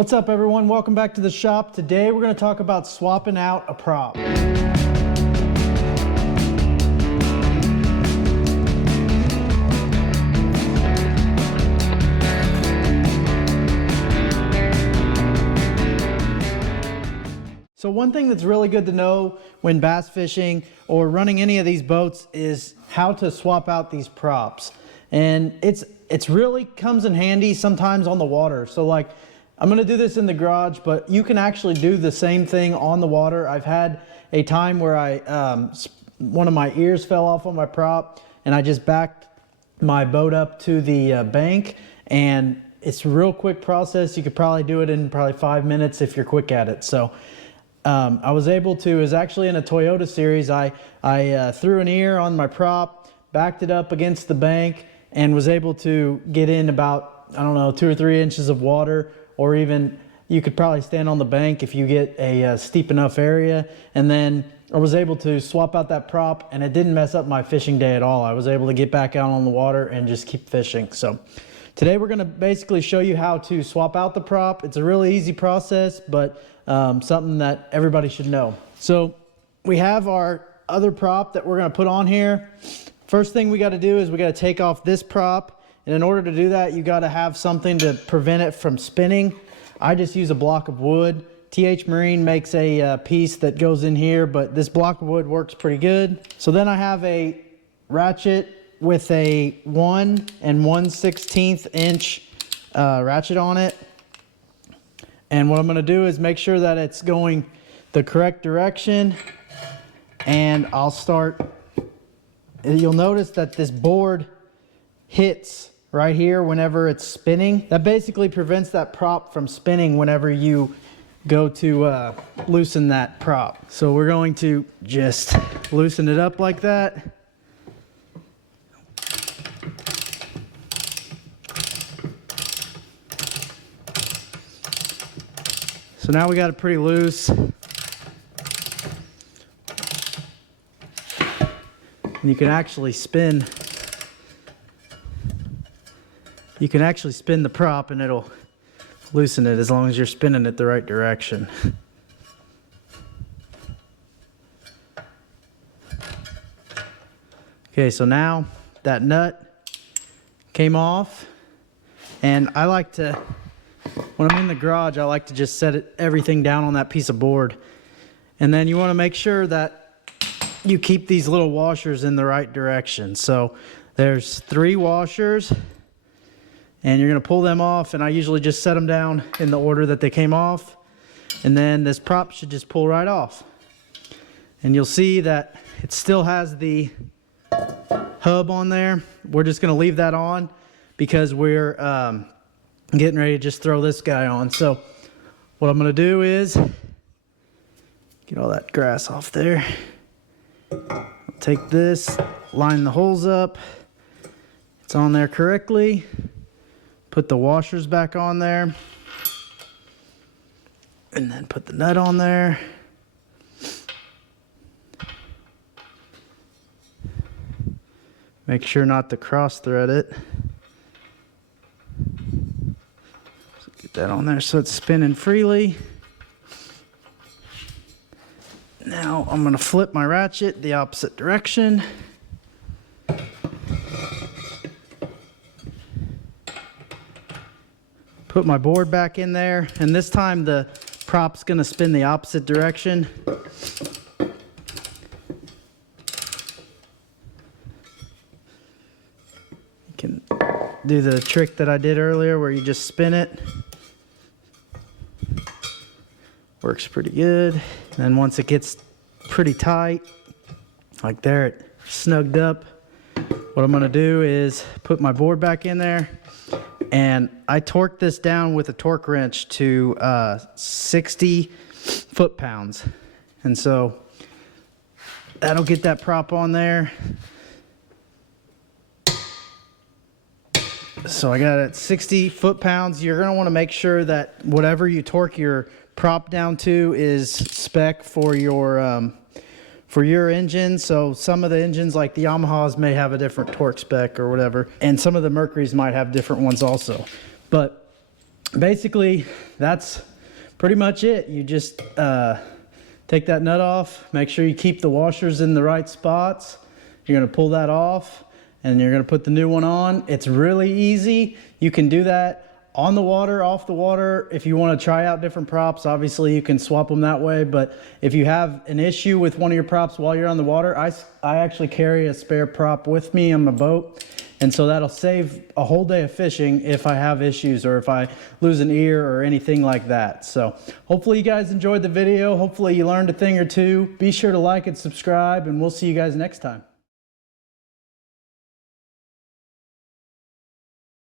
What's up everyone, welcome back to the shop. Today we're going to talk about swapping out a prop. So one thing that's really good to know when bass fishing or running any of these boats is how to swap out these props. And it's really comes in handy sometimes on the water. So like, I'm gonna do this in the garage, but you can actually do the same thing on the water. I've had a time where one of my ears fell off on my prop and I just backed my boat up to the bank, and it's a real quick process. You could probably do it in probably 5 minutes if you're quick at it. So I was able to, it was actually in a Toyota series, I threw an ear on my prop, backed it up against the bank, and was able to get in about, I don't know, 2 or 3 inches of water. Or even you could probably stand on the bank if you get a steep enough area. And then I was able to swap out that prop, and it didn't mess up my fishing day at all. I was able to get back out on the water and just keep fishing. So today we're gonna basically show you how to swap out the prop. It's a really easy process, but something that everybody should know. So we have our other prop that we're gonna put on here. First thing we gotta do is we gotta take off this prop. And in order to do that, you got to have something to prevent it from spinning. I just use a block of wood. TH Marine makes a piece that goes in here, but this block of wood works pretty good. So then I have a ratchet with a 1 1/16 inch ratchet on it. And what I'm going to do is make sure that it's going the correct direction. And I'll start, you'll notice that this board hits right here whenever it's spinning. That basically prevents that prop from spinning whenever you go to loosen that prop. So we're going to just loosen it up like that. So now we got it pretty loose. And you can actually spin the prop and it'll loosen it as long as you're spinning it the right direction. Okay, so now that nut came off, and I like to, when I'm in the garage, I like to just set everything down on that piece of board. And then you want to make sure that you keep these little washers in the right direction. So there's 3 washers. And you're going to pull them off, and I usually just set them down in the order that they came off. And then this prop should just pull right off. And you'll see that it still has the hub on there. We're just going to leave that on because we're getting ready to just throw this guy on. So what I'm going to do is get all that grass off there. I'll take this, line the holes up. It's on there correctly. Put the washers back on there, and then put the nut on there. Make sure not to cross thread it. So get that on there so it's spinning freely. Now I'm going to flip my ratchet the opposite direction. Put my board back in there, and this time the prop's going to spin the opposite direction. You can do the trick that I did earlier where you just spin it. Works pretty good. And then once it gets pretty tight, like there, it snugged up. What I'm going to do is put my board back in there. And I torqued this down with a torque wrench to 60 foot-pounds. And so that'll get that prop on there. So I got it at 60 foot-pounds. You're going to want to make sure that whatever you torque your prop down to is spec for your engine. So some of the engines, like the Yamahas, may have a different torque spec or whatever, and some of the Mercuries might have different ones also. But basically, that's pretty much it. You just take that nut off, make sure you keep the washers in the right spots. You're gonna pull that off and you're gonna put the new one on. It's really easy. You can do that on the water, off the water. If you wanna try out different props, obviously you can swap them that way. But if you have an issue with one of your props while you're on the water, I actually carry a spare prop with me on my boat. And so that'll save a whole day of fishing if I have issues or if I lose an ear or anything like that. So hopefully you guys enjoyed the video. Hopefully you learned a thing or two. Be sure to like and subscribe, and we'll see you guys next time.